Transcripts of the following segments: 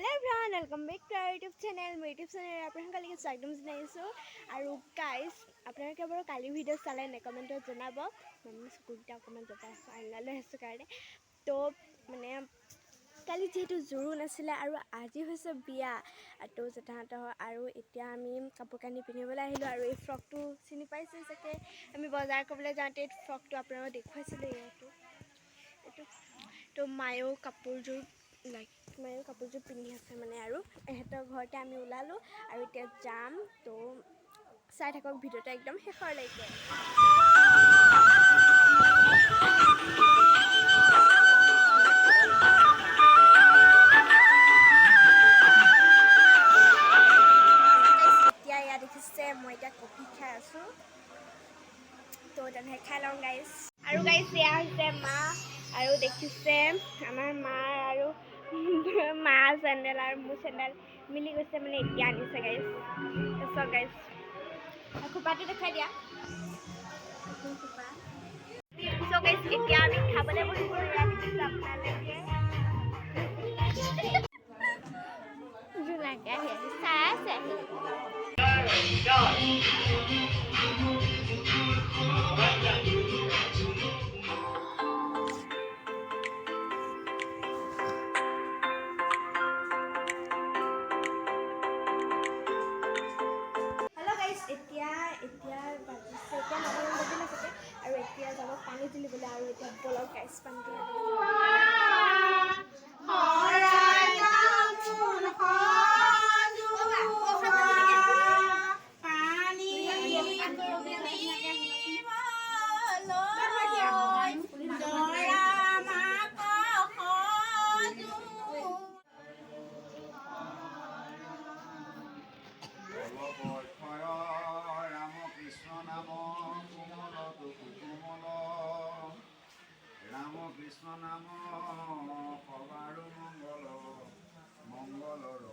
Hello everyone welcome back to our YouTube channel মোৰ YouTube channel আপোনালোকে স্বাগতম জনাইছোঁ আৰু গাইজ আপোনালোকে বাৰু কালি ভিডিঅ' চালে নে কমেণ্টত জনাব মই স্কুলটা অকণমান জপাই আছোঁ আইনালৈ আছোঁ কাৰণে তো মানে কালি যিহেতু জোৰোণ আছিলে আৰু আজি হৈছে বিয়া তো জেঠাহঁতৰ আৰু এতিয়া আমি কাপোৰ কানি পিন্ধিবলৈ আহিলোঁ আৰু এই ফ্ৰকটো চিনি পাইছে চাগে আমি বজাৰ কৰিবলৈ যাওঁতে এই ফ্ৰকটো আপোনালোকক দেখুৱাইছিলোঁ এইটো তো মায়েও কাপোৰযোৰ মায়েও কাপোৰযোৰ পিন্ধি আছে মানে আৰু এহেঁতৰ ঘৰতে আমি ওলালোঁ আৰু এতিয়া যাম তো চাই থাকক ভিডিঅ'টো একদম শেষৰলৈকে এতিয়া ইয়াত দেখিছে মই এতিয়া কফি খাই আছোঁ তো তেনেকৈ খাই লওঁ গাইজ আৰু গাইজ এয়া হৈছে মা আৰু দেখিছে আমাৰ মাৰ আৰু মা চেণ্ডেল আৰু মোৰ চেণ্ডেল মিলি গৈছে মানে এতিয়া আনিছে গাইজ তাৰপিছত গাইজ খোপাটো দেখাই দিয়া খোপা চ' গাইজ এতিয়া আমি খাবলৈ বহিছোঁ দেখিছোঁ আপোনালোকে জোনাকে আহি আহি চাই আছে এতিয়া বাজিছে এতিয়া 9 বাজিলে চাগে আৰু এতিয়া যাব পানী তুলিবলৈ আৰু এতিয়া বলক গাইজ পানী কৃষ্ণ নাম সবাৰো মংগল মংগলৰ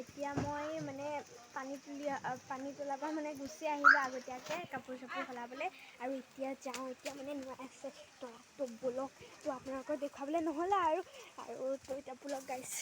এতিয়া মই মানে পানী তোলাৰ পৰা মানে গুচি আহিলোঁ আগতীয়াকৈ কাপোৰ চাপোৰ সলাবলৈ আৰু এতিয়া যাওঁ এতিয়া মানে নোৱাই আছে তো বলক তো আপোনালোকক দেখুৱাবলৈ নহ'লে আৰু তো এতিয়া বলক গাইছ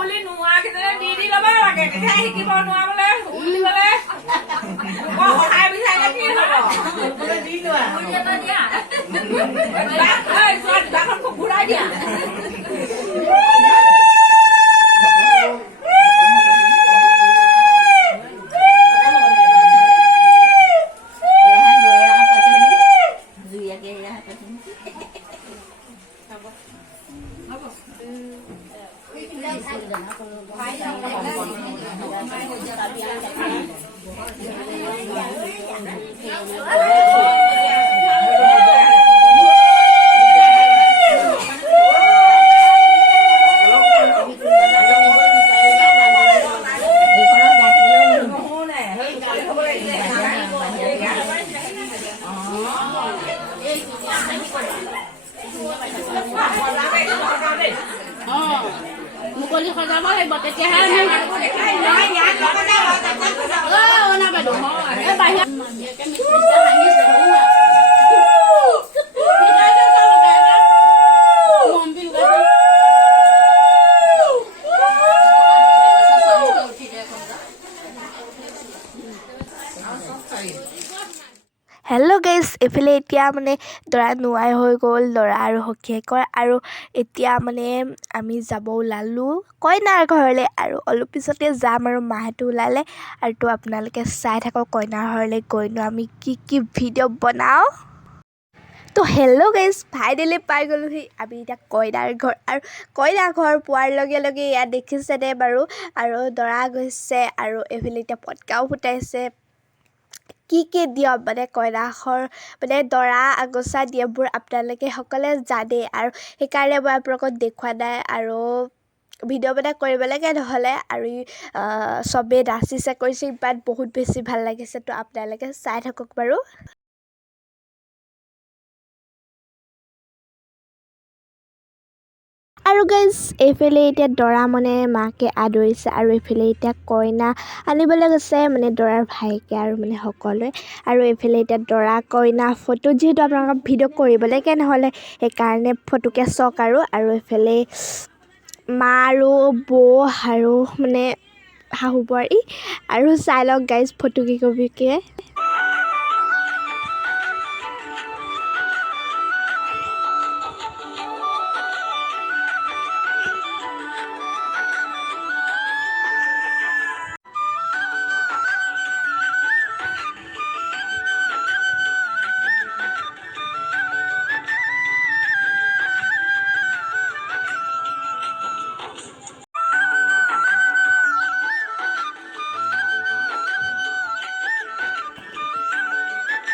উলি নোৱা কেইজনে দি ল'ব লাগে তেতিয়া শিকিব নোৱাৰিলে উলি গ'লে সহায় বিচাৰিলে কি হ'ব দি লোৱা দোকানখন ঘূৰাই দিয়া মুকলি সজাব লাগিব তেতিয়াহে হেল্ল' গাইজ, এইফালে এতিয়া মানে দৰা নোৱাই হৈ গ'ল, দৰা আৰু সখীয়েকৰ, আৰু এতিয়া মানে আমি যাব ওলালোঁ কইনাৰ ঘৰলৈ, আৰু অলপ পিছতে যাম, আৰু মাহঁতো ওলালে, আৰু তো আপোনালোকে চাই থাকক কইনাৰ ঘৰলৈ গৈনো আমি কি ভিডিঅ' বনাওঁ। তো হেল্ল' গাইজ, ফাইনেলি পাই গ'লোহি আমি এতিয়া কইনাৰ ঘৰ, আৰু কইনাৰ ঘৰ পোৱাৰ লগে লগে ইয়াত দেখিছেনে বাৰু, আৰু দৰা গৈছে, আৰু এইফালে এতিয়া পটকাও ফুটাইছে। কি দিয়ক মানে কইনাঘৰ মানে দৰা আগচা দিয়াবোৰ আপোনালোকে সকলোৱে জানে, আৰু সেইকাৰণে মই আপোনালোকক দেখুওৱা নাই, আৰু ভিডিঅ' মানে কৰিব লাগে নহ'লে, আৰু চবেই নাচিছে কৰিছে, ইমান বহুত বেছি ভাল লাগিছে, তো আপোনালোকে চাই থাকক বাৰু। আৰু গাইজ এইফালে এতিয়া দৰা মানে মাকে আদৰিছে, আৰু এইফালে এতিয়া কইনা আনিবলৈ গৈছে মানে দৰাৰ ভাইকে আৰু মানে সকলোৱে, আৰু এইফালে এতিয়া দৰা কইনা ফটো যিহেতু আপোনালোকক ভিডিঅ' কৰিবলৈকে নহ'লে সেইকাৰণে ফটোকে চাওক, আৰু এইফালে মা আৰু বৌ আৰু মানে শাহু বোৱাৰী, আৰু চাই লওক গাইজ ফটো কি কবিকে।